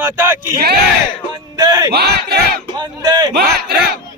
माता की जय. वंदे। मातरम. वंदे। मातरम।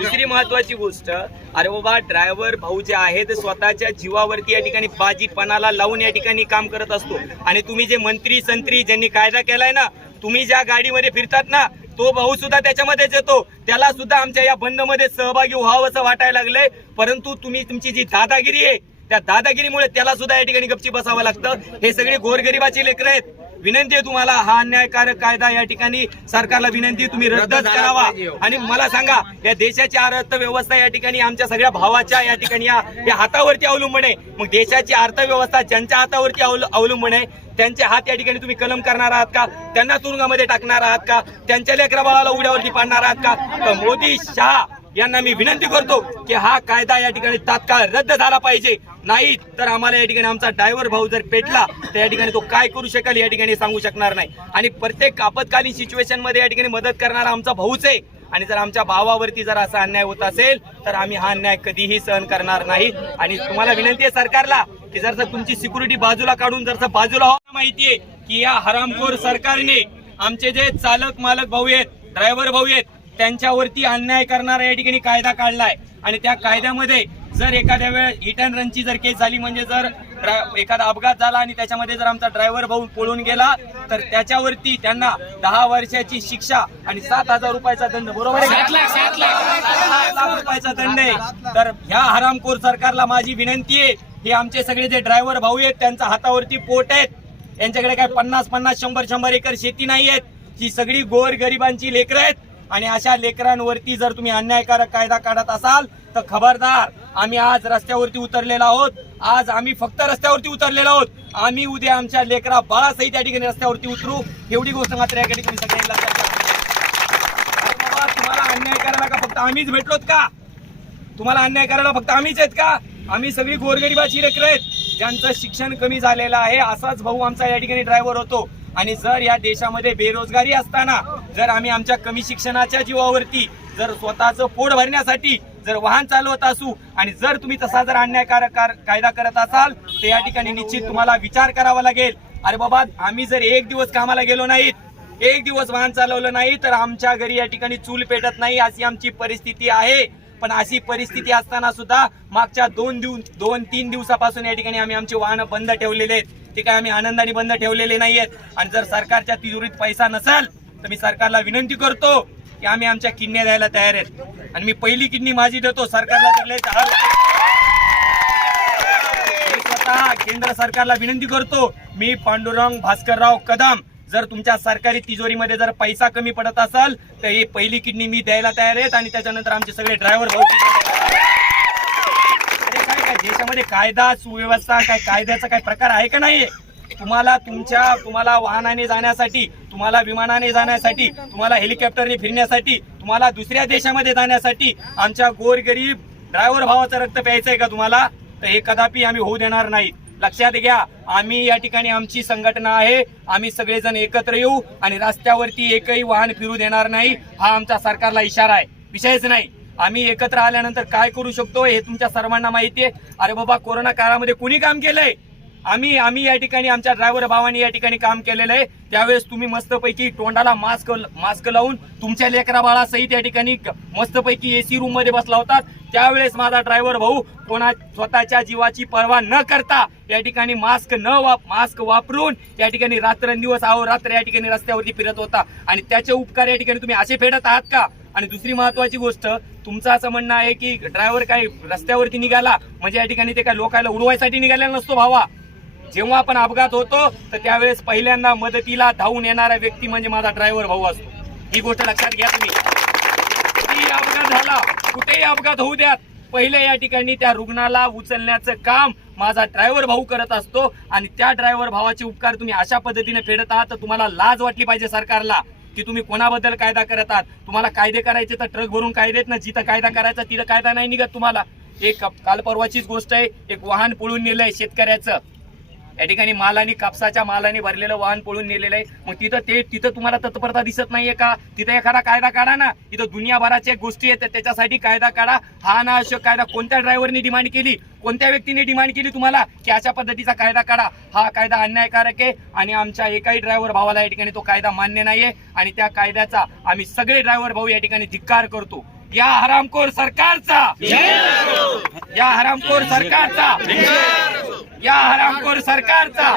दुसरी महत्वाची गोष्ट अरे बाबा ड्रायव्हर भाऊ जे आहे ते स्वतःच्या जीवावरती या ठिकाणी बाजीपणाला लावून या ठिकाणी काम करत असतो. आणि तुम्ही जे मंत्री संत्री ज्यांनी कायदा केलाय ना तुम्ही ज्या गाडीमध्ये फिरतात ना तो भाऊ सुद्धा त्याच्यामध्येच येतो. त्याला सुद्धा आमच्या या बंदमध्ये सहभागी व्हावं असं वाटायला लागलंय. परंतु तुम्ही तुमची जी दादागिरी आहे त्या दादागिरीमुळे त्याला सुद्धा या ठिकाणी गपची बसावं लागतं. हे सगळे गोरगरिबाची लेकर आहेत. विनंती आहे तुम्हाला हा अन्यायकारक कायदा या ठिकाणी सरकारला विनंती तुम्ही रद्दच करावा. आणि मला सांगा या देशाची अर्थव्यवस्था या ठिकाणी आमच्या सगळ्या भावाच्या या ठिकाणी या हातावरती अवलंबून आहे. मग देशाची अर्थव्यवस्था ज्यांच्या हातावरती अवल- अवलंबून आहे त्यांचे हात या ठिकाणी तुम्ही कलम करणार आहात का? त्यांना तुरुंगामध्ये टाकणार आहात का? त्यांच्या लेकरा बाळाला उड्यावरती पाडणार आहात का? तर मोदी शहा यांना मी विनंती करतो की हा कायदा या ठिकाणी तात्काळ रद्द झाला पाहिजे. नाही तर आम्हाला या ठिकाणी आमचा ड्रायव्हर भाऊ जर पेटला तर या ठिकाणी तो काय करू शकेल या ठिकाणी सांगू शकणार नाही. आणि प्रत्येक आपत्कालीन सिच्युएशनमध्ये या ठिकाणी मदत करणारा आमचा भाऊच आहे. आणि जर आमच्या भावावरती जर असा अन्याय होत असेल तर आम्ही हा अन्याय कधीही सहन करणार नाही. आणि तुम्हाला विनंती आहे सरकारला की जर तुमची सिक्युरिटी बाजूला काढून जर बाजूला हो माहितीये की या हरामखोर सरकारने आमचे जे चालक मालक भाऊ आहेत ड्रायव्हर भाऊ आहेत त्यांच्यावरती अन्याय करणारा या ठिकाणी कायदा काढलाय. आणि त्या कायद्यामध्ये जर एखाद्या वेळेस हिट अँड रनची जर केस झाली म्हणजे जर एखादा अपघात झाला आणि त्याच्यामध्ये जर आमचा ड्रायव्हर भाऊ पळून गेला तर त्याच्यावरती त्यांना दहा वर्षाची शिक्षा आणि सात हजार रुपयाचा दंड बरोबर लाख रुपयाचा दंड आहे. तर ह्या हरामखोर सरकारला माझी विनंती आहे हे आमचे सगळे जे ड्रायव्हर भाऊ आहेत त्यांच्या हातावरती पोट आहेत. यांच्याकडे काय पन्नास पन्नास शंभर शंभर एकर शेती नाही आहेत. ही सगळी गोर गरिबांची लेकरं आहेत. आणि अशा लेकरांवरती जर तुम्ही अन्यायकारक कायदा काढत असाल तर खबरदार आम्ही आज रस्त्यावरती उतरलेलो आहोत. आज आम्ही फक्त रस्त्यावरती उतरलेलो आहोत. आम्ही उद्या आमच्या लेकरा बाळासही त्या ठिकाणी रस्त्यावरती उतरू. एवढी गोष्ट मात्र या ठिकाणी सगळ्यांनी लक्षात घ्या. बाबा, तुम्हाला अन्याय करायला का फक्त आम्हीच भेटलोत का? तुम्हाला अन्याय करायला फक्त आम्हीच आहेत का? आम्ही सगळी गोरगरिबाची लेकरं आहेत. ज्यांचं शिक्षण कमी झालेलं आहे असाच भाऊ आमचा या ठिकाणी ड्रायव्हर होतो. आणि जर या देशामध्ये बेरोजगारी असताना जर आम्ही आमच्या कमी शिक्षणाच्या जीवावरती जर स्वतःचं पोट भरण्यासाठी जर वाहन चालवत असू आणि जर तुम्ही तसा जर अन्यायकारक कायदा करत असाल तर या ठिकाणी निश्चित तुम्हाला विचार करावा लागेल. अरे बाबा आम्ही जर एक दिवस कामाला गेलो नाहीत एक दिवस वाहन चालवलं नाही तर आमच्या घरी या ठिकाणी चूल पेटत नाही अशी आमची परिस्थिती आहे. पण अशी परिस्थिती असताना सुद्धा मागच्या दोन दिवस दोन तीन दिवसापासून या ठिकाणी आम्ही आमची वाहनं बंद ठेवलेले आहेत. ते काय आम्ही आनंदाने बंद ठेवलेले नाही आहेत आणि जर सरकारच्या तिजोरीत पैसा नसेल तर मी सरकारला विनंती करतो की आम्ही आमच्या किडण्या द्यायला तयार आहेत. आणि मी पहिली किडनी माझी देतो सरकारला दिले स्वतः केंद्र सरकारला विनंती करतो मी पांडुरंग भास्करराव कदम जर तुमच्या सरकारी तिजोरीमध्ये जर पैसा कमी पडत असेल तर ही पहिली किडनी मी द्यायला तयार आहेत आणि त्याच्यानंतर आमचे सगळे ड्रायव्हर भाऊ तिकडे द्यायला तयार आहेत. अरे काय देशामध्ये कायदा सुव्यवस्था काय कायद्याचा काय प्रकार आहे का नाही? तुम्हाला तुमच्या तुम्हाला वाहनाने जाण्यासाठी तुम्हाला विमानाने जाण्यासाठी तुम्हाला हेलिकॉप्टरने फिरण्यासाठी तुम्हाला दुसऱ्या देशामध्ये जाण्यासाठी आमच्या गोरगरीब ड्रायव्हर भावाचं रक्त प्यायचंय का तुम्हाला? तर हे कदापि आम्ही होऊ देणार नाही. लक्षात घ्या आम्ही या ठिकाणी आमची संघटना आहे. आम्ही सगळेजण एकत्र येऊ आणि रस्त्यावरती एकही वाहन फिरू देणार नाही. हा आमचा सरकारला इशारा आहे. विषयच नाही. आम्ही एकत्र आल्यानंतर काय करू शकतो हे तुमच्या सर्वांना माहिती आहे. अरे बाबा कोरोना काळामध्ये कुणी काम केलंय? आम्ही आम्ही या ठिकाणी आमच्या ड्रायव्हर भावाने या ठिकाणी काम केलेलं आहे. त्यावेळेस तुम्ही मस्तपैकी तोंडाला मास्क मास्क लावून तुमच्या लेकरा बाळासहित या ठिकाणी मस्तपैकी एसी रूममध्ये बसला होतात. त्यावेळेस माझा ड्रायव्हर भाऊ कोणा स्वतःच्या जीवाची पर्वा न करता या ठिकाणी मास्क न वाप मास्क वापरून या ठिकाणी रात्रंदिवस अहो रात्र या ठिकाणी रस्त्यावरती फिरत होता. आणि त्याचे उपकार या ठिकाणी तुम्ही असे फेडत आहात का? आणि दुसरी महत्वाची गोष्ट तुमचं असं म्हणणं आहे की ड्रायव्हर काय रस्त्यावरती निघाला म्हणजे या ठिकाणी ते काय लोकायला उडवायसाठी निघालेला नसतो भावा. जेव्हा आपण अपघात होतो तर त्यावेळेस पहिल्यांदा मदतीला धावून येणारा व्यक्ती म्हणजे माझा ड्रायव्हर भाऊ असतो. ही गोष्ट लक्षात घ्या तुम्ही. अपघात झाला कुठेही अपघात होऊ द्यात पहिले या ठिकाणी त्या रुग्णाला उचलण्याचं काम माझा ड्रायव्हर भाऊ करत असतो. आणि त्या ड्रायव्हर भावाचे उपकार तुम्ही अशा पद्धतीने फेडत आहात तर तुम्हाला लाज वाटली पाहिजे सरकारला. की तुम्ही कोणाबद्दल कायदा करत आहात? तुम्हाला कायदे करायचे तर ट्रक भरून कायदेत ना? जिथं कायदा करायचा तिथं कायदा नाही निघत तुम्हाला. एक काल परवाचीच गोष्ट आहे एक वाहन पळून नेलंय शेतकऱ्याचं. या ठिकाणी मालाने कापसाच्या मालाने भरलेलं वाहन पळून नेलेलं आहे. मग तिथं ते तिथं तुम्हाला तत्परता दिसत नाहीये का? तिथं एखादा कायदा काढा ना. इथं दुनियाभराच्या गोष्टी आहेत त्याच्यासाठी कायदा काढा. हा ना अशोक कायदा कोणत्या ड्रायव्हरने डिमांड केली? कोणत्या व्यक्तीने डिमांड केली तुम्हाला? की अशा पद्धतीचा कायदा काढा. हा कायदा अन्यायकारक आहे आणि आमच्या एकाही ड्रायव्हर भावाला या ठिकाणी तो कायदा मान्य नाहीये. आणि त्या कायद्याचा आम्ही सगळे ड्रायव्हर भाऊ या ठिकाणी धिक्कार करतो. या हरामखोर सरकारचा! या हरामखोर सरकारचा! या हरामखोर सरकारचा.